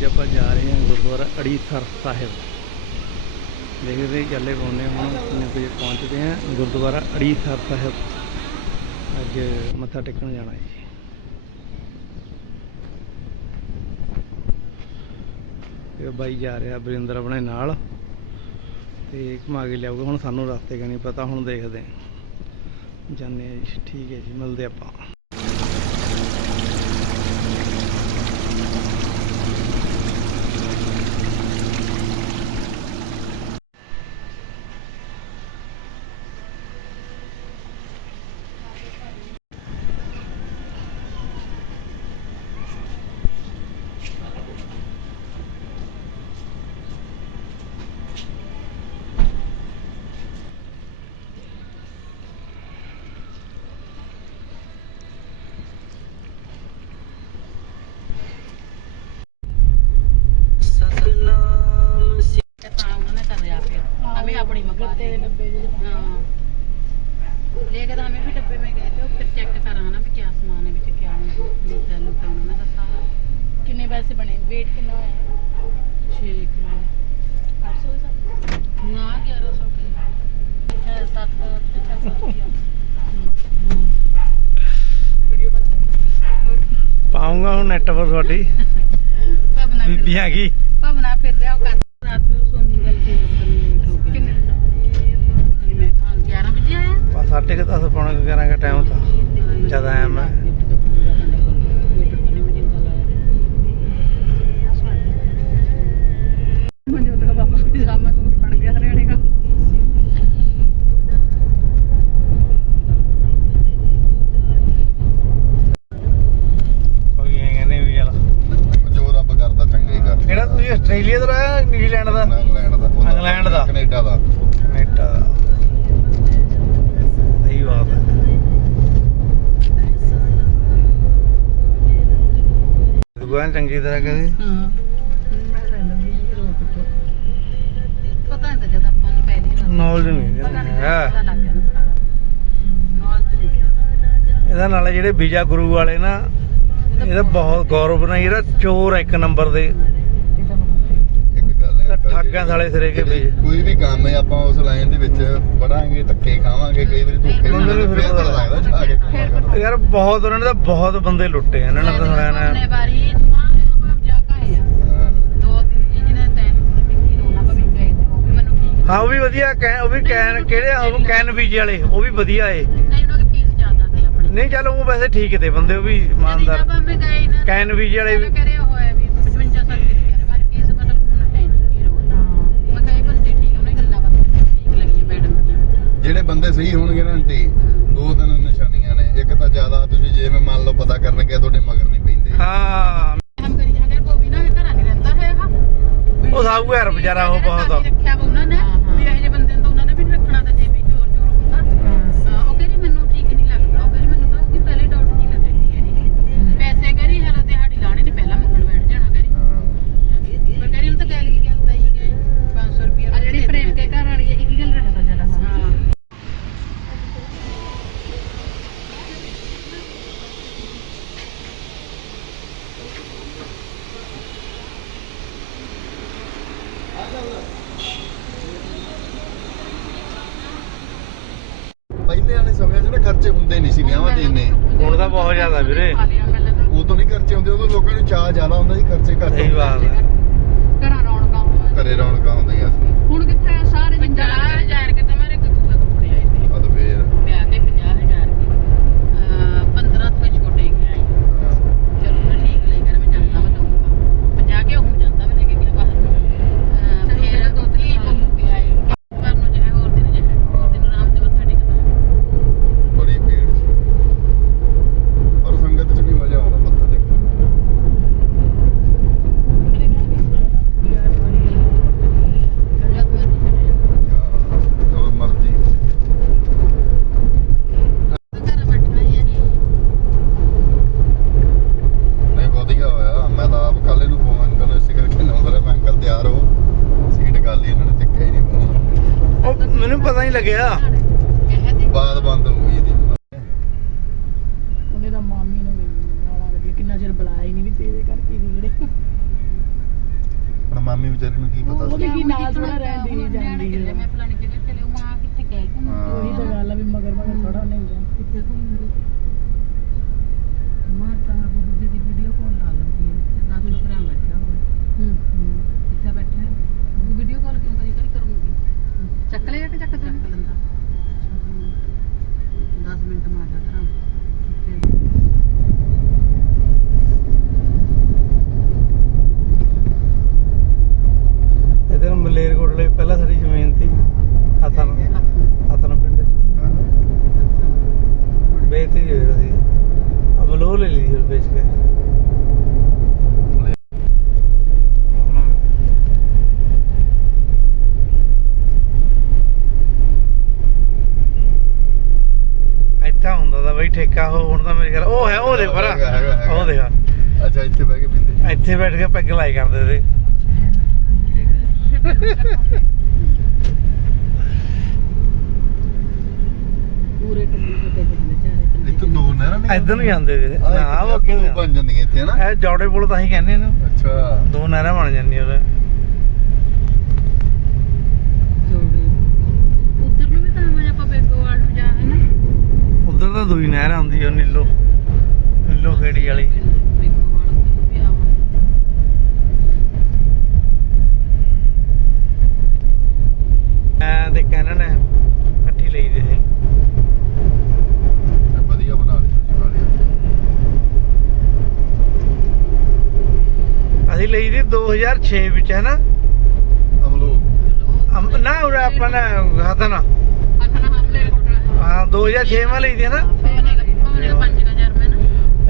ਅੱਜ ਆਪਾਂ ਜਾ ਰਹੇ ਹਾਂ ਗੁਰਦੁਆਰਾ ਅੜੀਸਰ ਸਾਹਿਬ। ਦੇਖਦੇ ਚੱਲੇ ਪਾਉਂਦੇ ਹਾਂ ਹੁਣ ਕਿੰਨੇ ਵਜੇ ਪਹੁੰਚਦੇ ਹਾਂ। ਗੁਰਦੁਆਰਾ ਅੜੀਸਰ ਸਾਹਿਬ। ਅੱਜ ਮੱਥਾ ਟੇਕਣ ਜਾਣਾ ਹੈ ਜੀ। ਤੇ ਬਾਈ ਜਾ ਰਿਹਾ ਬਰਿੰਦਰ ਆਪਣੇ ਨਾਲ। ਤੇ ਘੁਮਾ ਕੇ ਲਿਆਊਗਾ। ਹੁਣ ਸਾਨੂੰ ਰਸਤੇ ਦਾ ਨਹੀਂ ਪਤਾ। ਹੁਣ ਦੇਖਦੇ ਹਾਂ। ਜਾਂਦੇ ਹਾਂ ਜੀ। ਠੀਕ ਹੈ ਜੀ। ਮਿਲਦੇ ਆਪਾਂ। ਨੈਟ ਪਰ ਤੁਹਾਡੀ। ਭਵਨਾ ਫਿਰ- ਬੀਬੀ ਆ ਗਈ ਭਵਨਾ ਫਿਰ ਰਿਹਾ ਉਹ ਕਰ ਰਾਤ ਨੂੰ ਸੋਨੀ ਗੱਲ ਦੀ ਕਿੰਨੇ ਮੈਂ 11 ਵਜੇ ਆਇਆ। ਬਸ 8:30 ਪੌਣੇ 11 ਦਾ ਟਾਈਮ ਤਾਂ ਜਦ ਆਇਆ ਮੈਂ। ਦਾ? ਇੰਗਲੈਂਡ ਦਾ ਉਹਦਾ ਇੰਗਲੈਂਡ ਦਾ। ਕੈਨੇਡਾ ਦਾ। ਕੈਨੇਡਾ ਦਾ। ਸਹੀ ਬਾਤ ਹੈ। ਦੁਕਾਨ ਚੰਗੀ ਤਰ੍ਹਾਂ ਕਹਦੇ ਹਾਂ। ਮੈਂ ਰਹਿੰਦਾ ਵੀ ਰੋਕ ਤੋਂ ਪਤਾ ਨਹੀਂ ਤਾਂ ਜਦ ਆਪਾਂ ਨੂੰ। ਪਹਿਲੇ ਹੀ ਨੌਲੇਜ ਨਹੀਂ ਨਹੀਂ ਹੈ। ਇਹਦਾ ਨਾਲ ਜਿਹੜੇ ਵੀਜ਼ਾ ਗੁਰੂ ਵਾਲੇ ਨਾ ਇਹਦਾ ਬਹੁਤ ਗੌਰਵ ਨਾਲ ਇਹਦਾ ਚੋਰ ਆ ਇੱਕ ਨੰਬਰ ਦੇ। ਠੱਗਾਂ ਸਾਲੇ ਸਿਰੇ ਕੇ ਵੀ। ਕੋਈ ਵੀ ਕੰਮ ਹੈ ਆਪਾਂ ਉਸ ਲਾਈਨ ਦੇ ਵਿੱਚ ਵੜਾਂਗੇ ਧੱਕੇ ਖਾਵਾਂਗੇ ਕਈ ਵਾਰੀ ਧੋਖੇ ਫਿਰ ਪਤਾ ਲੱਗਦਾ ਜਾ ਕੇ ਕੰਮ। ਯਾਰ ਬਹੁਤ ਉਹਨਾਂ ਨੇ ਤਾਂ ਬਹੁਤ ਬੰਦੇ ਲੁੱਟੇ ਇਹਨਾਂ ਨੇ ਤਾਂ ਸੁਣਿਆ ਨਾ। ਆਇਆ ਹਾਂ। ਦੋ ਤਿੰਨ ਜਿਹਨੇ ਤੈਨ ਬਿੱਕੀ ਨੂੰ ਉਹਨਾਂ ਵੀ ਗਏ ਤੇ ਉਹ ਵੀ ਮੈਨੂੰ ਠੀਕ ਹਾਂ ਉਹ ਵੀ ਵਧੀਆ ਕੈਨ ਉਹ ਵੀ ਕੈਨ ਕਿਹੜੇ ਉਹ ਕੈਨ ਵੀਜ਼ੇ ਵਾਲੇ ਉਹ ਵੀ ਵਧੀਆ ਏ। ਨਹੀਂ ਉਹਨਾਂ ਦੀ ਫੀਸ ਜ਼ਿਆਦਾ ਸੀ ਆਪਣੀ। ਨਹੀਂ ਚੱਲ ਉਹ ਵੈਸੇ ਠੀਕ ਤੇ ਬੰਦੇ ਉਹ ਵੀ ਇਮਾਨਦਾਰ। ਕੈਨ ਵੀਜ਼ੇ ਵਾਲੇ ਵੀ ਵੀ ਜਿਹੜੇ ਬੰਦੇ ਸਹੀ ਹੋਣਗੇ ਨਾ ਆਂਟੀ ਦੋ ਤਿੰਨ ਨਿਸ਼ਾਨੀਆਂ ਨੇ। ਇੱਕ ਤਾਂ ਜ਼ਿਆਦਾ ਤੁਸੀਂ ਜਿਵੇਂ ਮੰਨ ਲਓ ਪਤਾ ਕਰਨ ਗਏ ਤੁਹਾਡੇ ਮਗਰ ਨਹੀਂ ਪੈਂਦੇ। ਹਾਂ। ਹਮ ਕਰੀ ਅਗਰ ਕੋਈ ਵੀ ਨਾ ਘਰਾਂ ਨਹੀਂ ਰਹਿੰਦਾ ਹੈਗਾ ਉਹ ਸਾਹੂਕਾਰ ਵਿਚਾਰਾ ਉਹ ਬਹੁਤ ਆ। ਰੱਖਿਆ ਵਾ ਉਹਨਾਂ ਨੇ ਵੀ ਇਹੋ ਜਿਹੇ ਬੰਦੇ ਨੂੰ ਤਾਂ ਉਹਨਾਂ ਨੇ ਵੀ ਨੀ ਰੱਖਣਾ ਤਾਂ ਜੇ ਵੀ ਚੋਰ ਚੋਰ ਹੁੰਦਾ ਹਾਂ, ਉਹ ਕਹਿੰਦੀ ਮੈਨੂੰ ਠੀਕ ਨਹੀਂ ਲੱਗਦਾ ਉਹ ਕਹਿੰਦੀ ਮੈਨੂੰ ਤਾਂ ਉਹਦੀ ਪਹਿਲੇ ਡਾਊਟ ਨਹੀਂ ਲੱਗਦੀ ਹੈ ਪੈਸੇ ਕਰੀ ਹਲਾ ਦਿਹਾੜੀ ਲਾਣੇ ਨਹੀਂ ਪਹਿਲਾਂ ਮੰਗਣ ਬੈਠ ਜਾਣਾ ਕਰੀ ਮੈਂ ਕਹਿੰਦੀ ਹੁਣ ਤਾਂ ਗੱਲ ਕੀ ਗੱਲ ਤਾਂ ਹੀ ਗਏ 500 ਰੁਪਏ ਆ ਜਿਹੜੀ ਪ੍ਰੇਮ ਕੇ ਘਰ ਵਾਲੀ ਹੈ ਇਹ ਗੱਲ ਰੱਖਦਾ ਜਰਾ ਹਾਂ ਪਹਿਲੇ ਵਾਲੇ ਸਮਿਆਂ 'ਚ ਨਾ ਖਰਚੇ ਹੁੰਦੇ ਨਹੀਂ ਸੀ ਵਿਆਹਾਂ 'ਚ ਇੰਨੇ। ਹੁਣ ਤਾਂ ਬਹੁਤ ਜ਼ਿਆਦਾ ਵੀਰੇ। ਤਾਂ। ਉਦੋਂ ਨਹੀਂ ਖਰਚੇ ਹੁੰਦੇ ਉਦੋਂ ਲੋਕਾਂ ਨੂੰ ਚਾਹ ਜ਼ਿਆਦਾ ਹੁੰਦਾ ਸੀ ਖਰਚੇ ਘੱਟ ਸਹੀ ਬਾਤ ਹੈ। ਘਰਾਂ ਰੌਣਕਾਂ ਹੋਣ ਘਰੇ ਰੌਣਕਾਂ ਹੁੰਦੀਆਂ ਸੀ। ਹੁਣ ਕਿੱਥੇ? ਸਾਰੇ ਦਿਨ ਜਾ 50000 ਕੇ ਤਾਂ ਮੇਰੇ ਕੱਪੜੇ ਕੱਪੜੇ ਆਏ ਤੇ ਅਦ ਫੇਰ ਵਿਆਹ ਕੇ 50000 ਕੇ ਅਹ 15 ਤੋਂ ਛੋਟੇ ਗਏ ਆਏ ਚਲੋ ਮੈਂ ਠੀਕ ਲੈ ਕਰ ਮੈਂ ਜਾਂਦਾ ਮੈਂ ਦਊਂਗਾ 50 ਕੇ ਹੁਣ ਜਾਂਦਾ ਮੈਂ ਲੈ ਕੇ ਗਿਆ ਬਾਹਰ ਨੂੰ ਅਹ ਫਿਰ ਦੋ ਤਿੰਨ ਪੰਮੂ ਵੀ ਆਏ ਪਰ ਨੂੰ ਜਾਏ ਹੋਰ ਦਿਨ ਜਾਏ ਹੋਰ ਦਿਨ ਆਰਾਮ ਤੇ ਮੱਥਾ ਟੇਕਦਾ ਬੜੀ ਭੀੜ ਸੀ ਪਰ ਸੰਗਤ 'ਚ ਵੀ ਮਜ਼ਾ ਆਉਂਦਾ ਮੱਥਾ ਟੇਕਣ ਨੂੰ। ਜਦ ਮਰਜ਼ੀ ਚਲੇ ਜਾਓ ਜਦੋਂ ਮਰਜ਼ੀ ਘਰ ਬੈਠਣਾ ਹੀ ਹੈ ਨਹੀਂ ਵਧੀਆ ਹੋਇਆ ਮੈਂ ਤਾਂ ਆਪ ਕੱਲ ਇਹਨੂੰ ਫੋਨ ਕਰਨਾ ਇਸੇ ਕਰਕੇ ਨੰਬਰ ਹੈ ਮੈਂ ਅੰਕਲ ਤਿਆਰ ਹੋ ਸੀਟ ਕਰ ਲਈ ਇਹਨਾਂ ਨੇ ਚੱਕਿਆ ਹੀ ਨਹੀਂ ਫੋਨ ਉਹ ਮੈਨੂੰ ਤੇ ਬਾਅਦ ਬੰਦ ਹੋ ਗਈ ਇਹਦੀ। ਉਹਨੇ ਤਾਂ ਮਾਮੀ ਨੂੰ ਵੀ ਗਾਲਾਂ ਕੱਢੀਆਂ ਕਿੰਨਾ ਚਿਰ ਬੁਲਾਇਆ ਹੀ ਨਹੀਂ ਵੀ ਤੇਰੇ ਕਰਕੇ ਵਿਗੜੇ। ਮਾਮੀ ਵਿਚਾਰੀ ਨੂੰ ਕੀ ਪਤਾ ਉਹਦੇ ਕੀ ਨਾਲ ਥੋੜਾ ਰਹਿੰਦੀ ਨਹੀਂ ਜਾਂਦੀ ਹੈ ਮੈਂ ਫਲਾਣੀ ਜਗ੍ਹਾ ਚਲੇ ਮਾਂ ਕਿੱਥੇ ਕਹਿ ਕੇ ਉਹੀ ਤਾਂ ਗੱਲ ਆ ਵੀ ਮਗਰ ਮਗਰ ਥੋੜਾ ਨਹੀਂ ਗਿਆ ਕਿੱਥੇ ਘੁੰਮੂਗੀ ਮਾਂ ਤਾਂ ਬਹੁਤ ਦੀ ਵੀਡੀਓ ਕਾਲ ਲਾ ਲੈਂਦੀ ਹੈ 10 ਲੋਕ ਰਾਂ ਬੈਠਾ ਹੋਵੇ ਹੂੰ ਕਿੱਥੇ ਬੈਠਾ ਉਹ ਵੀਡੀਓ ਕਾਲ ਕਿਉਂ ਕਰੀ ਕਰੀ ਕਰੂੰਗੀ ਚੱਕ ਲਿਆ ਕਿ ਚੱਕ ਚੱਕ ਲੈਂਦਾ 10 ਮਿੰਟ ਮਾਰ ਜਾ ਕਰਾਂ ਇਧਰ ਮਲੇਰਕੋਟਲੇ ਪਹਿਲਾਂ ਸਾਡੀ ਜ਼ਮੀਨ ਸੀ ਹਸਨ ਹਸਨ ਪਿੰਡ ਵੇਚਤੀ ਹੋਈ ਸੀ ਅਬ ਲੋ ਲੈ ਲਈ ਫਿਰ ਵੇਚ ਕੇ। ਹੁਣ ਇੱਥਾ ਹੁੰਦਾ ਤਾਂ ਬਈ ਠੇਕਾ ਉਹ ਹੁਣ ਤਾਂ ਮੇਰੇ ਖਿਆਲ ਉਹ ਹੈ ਉਹ ਦੇ ਪਰਾ ਹੈਗਾ, ਹੈਗਾ, ਹੈਗਾ। ਉਹ ਦੇਖਾ। ਅੱਛਾ ਇੱਥੇ ਬਹਿ ਕੇ ਪੀਂਦੇ ਇੱਥੇ ਬੈਠ ਕੇ ਪੈਗ ਲਾਈ ਕਰਦੇ ਸੀ। ਪੂਰੇ ਟੱਲੀ ਤੇ ਇੱਥੇ ਦੋ ਨਹਿਰਾਂ ਨੇ ਇੱਧਰ ਨੂੰ ਜਾਂਦੇ ਇੱਕ ਉਹ ਅੱਗੇ ਨੂੰ ਬਣ ਜਾਂਦੀਆਂ ਇੱਥੇ ਨਾ ਇਹ ਜੌੜੇ ਪੁਲ ਤਾਂ ਹੀ ਕਹਿੰਦੇ ਨੇ ਅੱਛਾ। ਦੋ ਨਹਿਰਾਂ ਬਣ ਜਾਂਦੀਆਂ ਉਹਦੇ। ਜੋੜੇ ਉਧਰ ਨੂੰ ਵੀ ਤਾਂ ਆਵਾਂ ਆਪਾਂ ਬੇਗੋਵਾਲ ਨੂੰ ਜਾ ਹੈ ਨਾ। ਉਧਰ ਤਾਂ ਦੂਈ ਨਹਿਰ ਆਉਂਦੀ ਉਹ ਨੀਲੋ। ਨੀਲੋ ਖੇੜੀ ਵਾਲੀ ਬੇਗੋਵਾਲ ਉਧਰ ਨੂੰ ਵੀ ਆਵਾਂ ਐ ਤੇ ਕਹਿਣਾ ਨੇ ਇਕੱਠੀ ਲਈ ਦੇ ਸੀ ਇਹ ਵਧੀਆ ਬਣਾ ਲਈ ਤੁਸੀਂ ਵਾਲੀ ਅਸੀਂ ਲਈ ਦੀ 2006 ਵਿੱਚ ਹੈ ਨਾ? ਅਮਲੋ। ਅਮ- ਨਾ ਉਹ ਆਪਾਂ ਨੇ ਹਤਨ ਹਾਂ 2006 ਮਾ ਲਈ ਦੀ ਹੈ ਨਾ? ਉਹਨੇ ਉਹਨੇ 5000 ਮੈਂ ਨਾ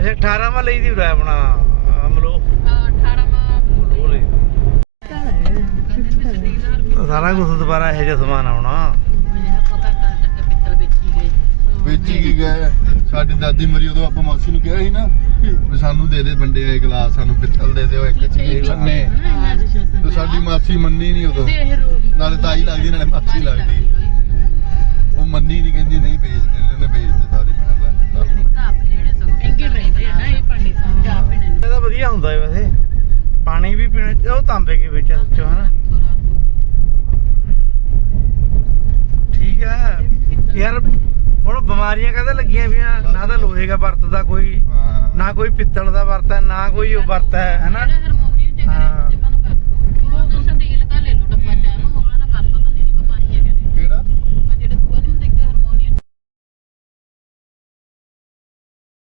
ਅੱਛਾ 18 ਮਾ ਲਈ ਦੀ ਉਰਾ ਆਪਣਾ ਅਮਲੋ। 18 ਮਾ ਅਮਲੋ ਲਈ ਵੀ ਸਾਰਾ ਕੁਝ ਦੁਬਾਰਾ ਇਹੋ ਜਿਹਾ ਸਮਾਨ ਆਉਣਾ। ਮੈਨੂੰ ਪਤਾ ਕਰ ਚੱਕ ਪਿੱਤਲ ਵੇਚੀ ਗਏ। ਵੇਚੀ ਕੀ ਗਏ? ਸਾਡੀ ਦਾਦੀ ਮਰੀ ਉਦੋਂ ਆਪਾਂ ਮਾਸੀ ਨੂੰ ਕਿਹਾ ਸੀ ਨਾ ਵੀ ਸਾਨੂੰ ਦੇ ਦੇ ਵੰਡੇ ਆਏ ਗਲਾਸ ਸਾਨੂੰ ਪਿੱਤਲ ਦੇ ਦਿਓ ਇੱਕ ਚੀਜ਼ ਛੰਨੇ ਤੇ ਸਾਡੀ ਮਾਸੀ ਮੰਨੀ ਨਹੀਂ ਉਦੋਂ। ਨਾਲੇ ਤਾਈ ਲੱਗਦੀ ਨਾਲੇ ਮਾਸੀ ਲੱਗਦੀ। ਉਹ ਮੰਨੀ ਨਹੀਂ ਕਹਿੰਦੀ ਨਹੀਂ ਵੇਚਦੇ ਨੇ ਉਹਨੇ ਇਹ ਭਾਂਡੇ ਸਾਰੇ। ਚਾਹ ਪੀਣੇ ਨੂੰ। ਇਹਦਾ ਵਧੀਆ ਹੁੰਦਾ ਹੈ ਵੈਸੇ। ਪਾਣੀ ਵੀ ਪੀਣਾ ਉਹ ਤਾਂਬੇ ਕੇ ਵਿੱਚ ਚੋ ਹਨਾ? ਠੀਕ ਹੈ। ਯਾਰ ਹੁਣ ਬਿਮਾਰੀਆਂ ਕਦੇ ਲੱਗੀਆਂ ਵੀਆਂ ਨਾ ਤਾਂ ਲੋਹੇ ਦਾ ਵਰਤਦਾ ਕੋਈ ਹਾਂ ਨਾ ਕੋਈ ਪਿੱਤਲ ਦਾ ਵਰਤ ਹੈ ਨਾ ਕੋਈ ਉਹ ਵਰਤ ਹੈ ਹਨਾ ਹਾਂ।